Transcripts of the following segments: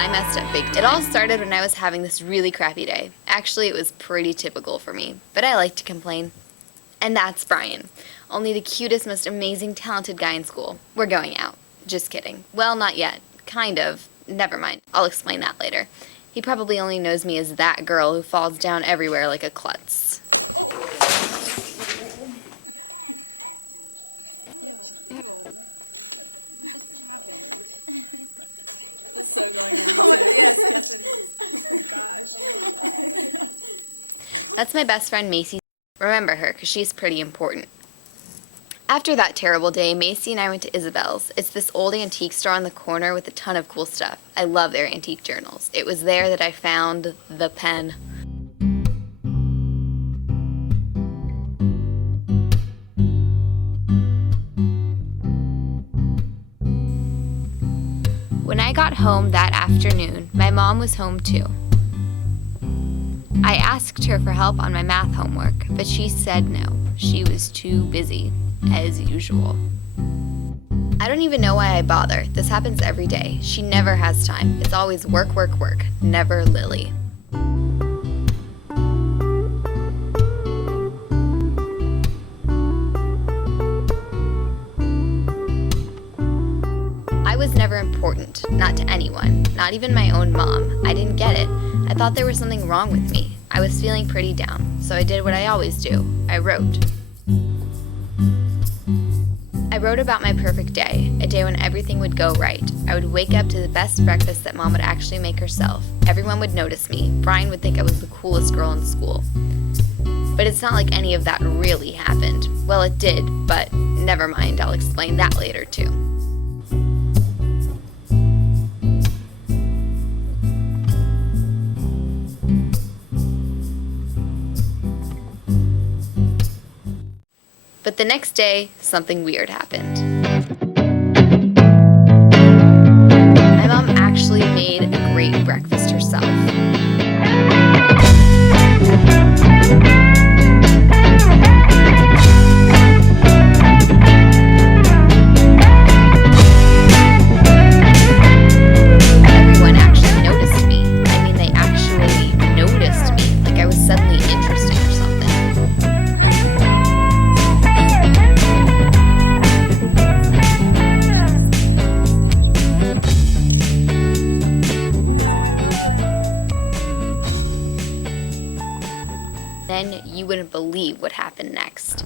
I messed up big time. It all started when I was having this really crappy day. Actually, it was pretty typical for me, but I like to complain. And that's Brian. Only the cutest, most amazing, talented guy in school. We're going out. Just kidding. Well, not yet. Kind of. Never mind. I'll explain that later. He probably only knows me as that girl who falls down everywhere like a klutz. That's my best friend Macy. Remember her, because she's pretty important. After that terrible day, Macy and I went to Isabel's. It's this old antique store on the corner with a ton of cool stuff. I love their antique journals. It was there that I found the pen. When I got home that afternoon, my mom was home too. I asked her for help on my math homework, but she said no. She was too busy, as usual. I don't even know why I bother. This happens every day. She never has time. It's always work, work, work. Never Lily. I was never important, not to anyone, not even my own mom. I didn't get it. I thought there was something wrong with me. I was feeling pretty down, so I did what I always do. I wrote. I wrote about my perfect day, a day when everything would go right. I would wake up to the best breakfast that Mom would actually make herself. Everyone would notice me. Brian would think I was the coolest girl in school. But it's not like any of that really happened. Well, it did, but never mind. I'll explain that later, too. But the next day, something weird happened. My mom actually made a great breakfast herself. Everyone actually noticed me. I mean, they actually noticed me, like I was suddenly interesting or something. Then you wouldn't believe what happened next.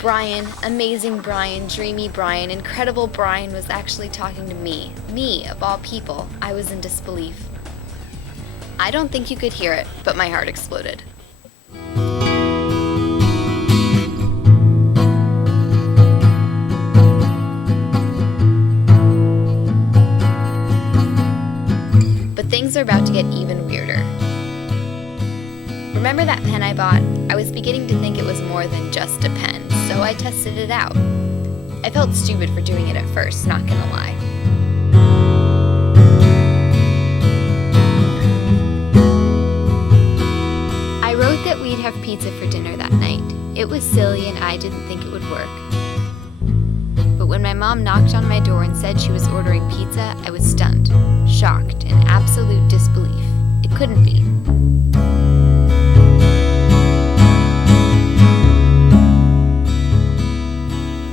Brian, amazing Brian, dreamy Brian, incredible Brian was actually talking to me. Me, of all people. I was in disbelief. I don't think you could hear it, but my heart exploded. But things are about to get even weirder. Remember that pen I bought? I was beginning to think it was more than just a pen, so I tested it out. I felt stupid for doing it at first, not gonna lie. I wrote that we'd have pizza for dinner that night. It was silly and I didn't think it would work. But when my mom knocked on my door and said she was ordering pizza, I was stunned, shocked, in absolute disbelief. It couldn't be.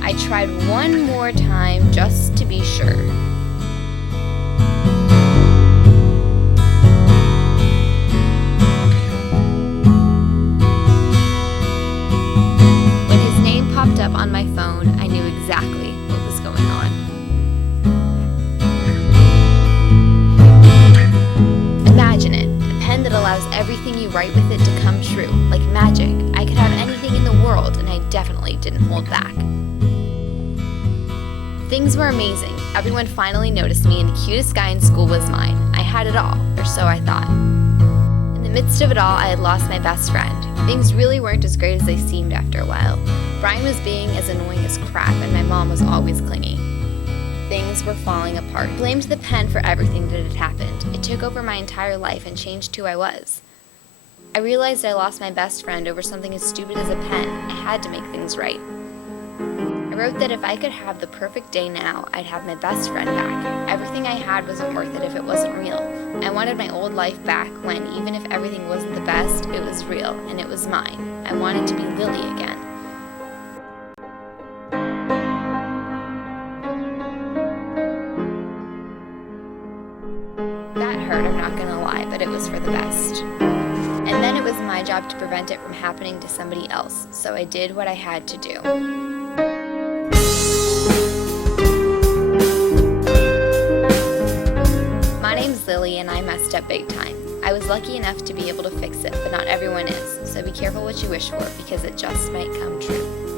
I tried one more time just to be sure. When his name popped up on my phone, I knew exactly what was going on. Imagine it, a pen that allows everything you write with it to come true, like magic. I could have anything in the world, and I definitely didn't hold back. Things were amazing. Everyone finally noticed me, and the cutest guy in school was mine. I had it all, or so I thought. In the midst of it all, I had lost my best friend. Things really weren't as great as they seemed after a while. Brian was being as annoying as crap, and my mom was always clingy. things were falling apart. I blamed the pen for everything that had happened. It took over my entire life and changed who I was. I realized I lost my best friend over something as stupid as a pen. I had to make things right. I wrote that if I could have the perfect day now, I'd have my best friend back. Everything I had wasn't worth it if it wasn't real. I wanted my old life back when, even if everything wasn't the best, it was real, and it was mine. I wanted to be Lily again. That hurt, I'm not gonna lie, but it was for the best. And then it was my job to prevent it from happening to somebody else, so I did what I had to do. My name's Lily, and I messed up big time. I was lucky enough to be able to fix it, but not everyone is, so be careful what you wish for, because it just might come true.